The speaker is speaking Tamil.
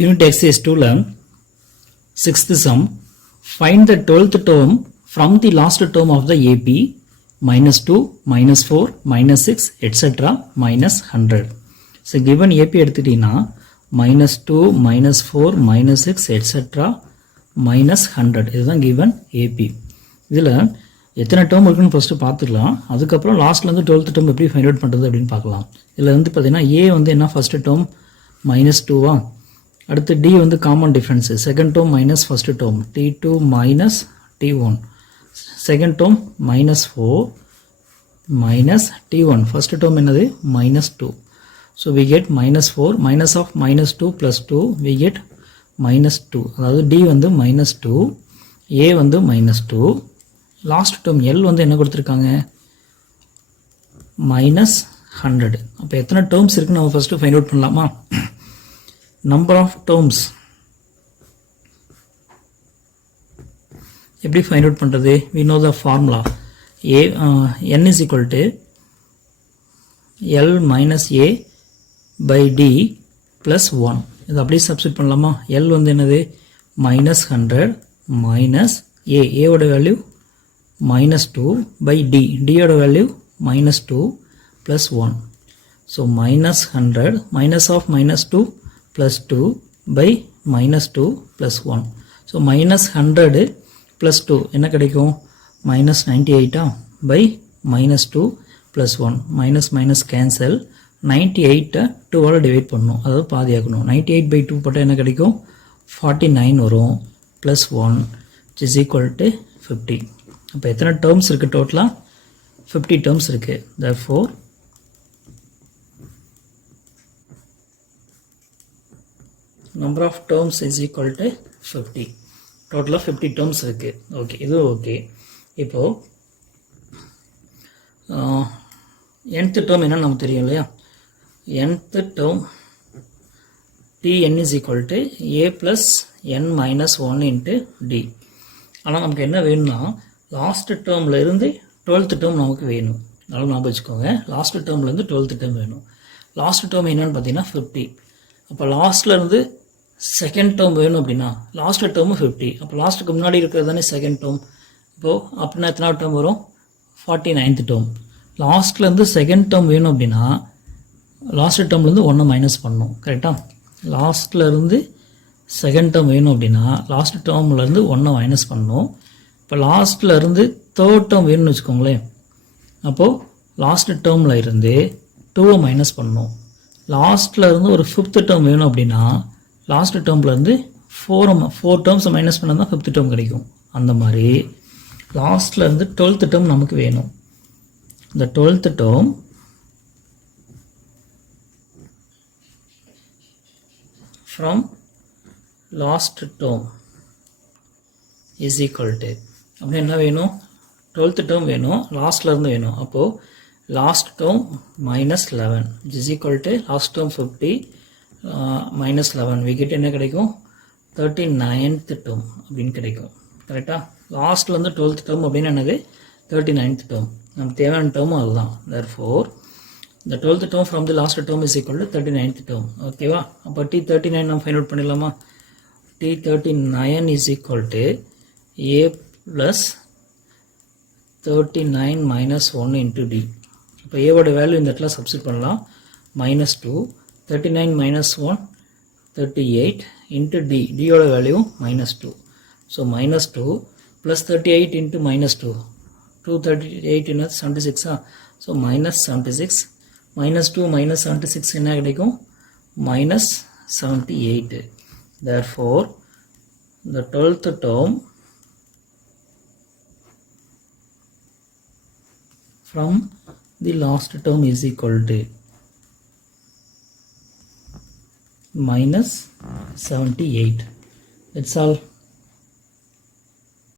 Unit exercise 2 learn 6th sum. Find the 12th term from the last term of the AP minus 2, minus 4, minus 6, etc. minus 100. So given AP எடுத்துட்டீங்கன்னா minus 2, minus 4, minus 6, etc. minus 100. இதுதான் given AP. இதில் எத்தனை டேர்ம் இருக்குன்னு ஃபஸ்ட்டு பார்த்துக்கலாம். அதுக்கப்புறம் லாஸ்ட்லேருந்து 12th டேர்ம் எப்படி ஃபைண்ட் அவுட் பண்ணுறது அப்படின்னு பார்க்கலாம். இதில் வந்து பார்த்தீங்கன்னா ஏ வந்து என்ன ஃபஸ்ட்டு டேர்ம் minus 2வா, அடுத்து d வந்து common difference, second term minus first term t2 minus t1, second term minus 4 minus t1, first term என்னது minus 2. So we get minus 4, minus of minus 2 plus 2 we get minus 2. அதாவது d வந்து மைனஸ் 2, a வந்து மைனஸ் 2, லாஸ்ட் டேர்ம் l வந்து என்ன கொடுத்துருக்காங்க மைனஸ் 100. அப்போ எத்தனை டேர்ம்ஸ் இருக்குன்னு நம்ம ஃபஸ்ட்டு ஃபைண்ட் அவுட் பண்ணலாமா? number of terms எப்படி find out பண்றது? we know the formula n is equal to l minus a by d plus 1. இது அப்படியே substitute பண்ணலாமா? l வந்து என்னது minus 100 minus a ஓட வேல்யூ minus 2 by d ஓட value minus 2 plus 1. so minus 100 minus of minus 2 plus 2 by minus 2 plus 1. so minus 100 plus 2 என்ன கிடைக்கும் minus 98 by minus 2 plus 1. minus minus cancel, 98 2 all divide பண்ணணும், அதாவது பாதியாக்கணும். 98 by 2 போட்டால் என்ன கிடைக்கும் 49 வரும் plus 1 which is equal to 50. அப்போ எத்தனை டேர்ம்ஸ் இருக்குது டோட்டலாக 50 டேர்ம்ஸ் இருக்குது. therefore number of terms is equal to 50. total of 50 terms இருக்கு. ஓகே, இது ஓகே. இப்போ nth term என்ன நமக்கு தெரியும் இல்லையா? nth term tn is equal to a plus n minus 1 into d. ஆனால் நமக்கு என்ன வேணும்னா லாஸ்ட் டேர்மில் இருந்து 12th டேர்ம் நமக்கு வேணும். நல்லா ஞாபகம் வச்சுக்கோங்க, லாஸ்ட் டேர்ம்லேருந்து 12th டேர்ம் வேணும். லாஸ்ட் டேர்ம் என்னன்னு பார்த்தீங்கன்னா 50. அப்போ லாஸ்ட்லேருந்து செகண்ட் டேர்ம் வேணும் அப்படின்னா லாஸ்ட் டேர்மு 50. அப்போ லாஸ்ட்டுக்கு முன்னாடி இருக்கிறது தானே செகண்ட் டேர்ம். இப்போது அப்படின்னா எத்தனாவது டேர்ம் வரும் 49th டேர்ம். லாஸ்ட்லேருந்து செகண்ட் டேர்ம் வேணும் அப்படின்னா லாஸ்ட் டேர்ம்லேருந்து 1 மைனஸ் பண்ணணும். கரெக்டாக? லாஸ்ட்லேருந்து செகண்ட் டேர்ம் வேணும் அப்படின்னா லாஸ்ட் டேர்ம்லேருந்து 1 மைனஸ் பண்ணணும். இப்போ லாஸ்ட்லேருந்து தேர்ட் டேர்ம் வேணும்னு வச்சுக்கோங்களேன். அப்போது லாஸ்ட் டேர்மில் இருந்து 2 மைனஸ் பண்ணணும். லாஸ்ட்டில் இருந்து ஒரு 5th டேர்ம் வேணும் அப்படின்னா லாஸ்ட் டேர்ம்லேருந்து 4 டேர்ம்ஸை மைனஸ் பண்ணால் தான் 5th டேர்ம் கிடைக்கும். அந்த மாதிரி லாஸ்ட்லேருந்து 12th டேர்ம் நமக்கு வேணும். இந்த 12th term from last term is equal to அப்படி என்ன வேணும் 12th டேர்ம் வேணும், லாஸ்ட்லேருந்து வேணும். அப்போது last term minus 11 which is equal to last term 50 minus 11 we get என்ன கிடைக்கும் 39th term அப்படின்னு கிடைக்கும். கரெக்டாக? லாஸ்ட்லேருந்து 12th term அப்படின்னு என்னது 39th term. நமக்கு தேவையான டேர்மும் அதுதான். therefore the 12th term from the last term is equal to 39th term. ஓகேவா? அப்போ t39 நம்ம ஃபைண்ட் அவுட் பண்ணிடலாமா? t39 is equal to a plus 39 minus 1 into d. இப்போ ஏவோட வேல்யூ இந்த இடத்துல சப்ஸ்டிட் பண்ணலாம். minus 2, 39 minus 1 38 into d, d ஓட value minus 2. so minus 2 plus 38 into minus 2, 238 into 76. so minus 76 minus 2 minus 76 என்ன கிடைக்கும் minus 78. therefore the 12th term from the last term is equal to minus 78. That's all.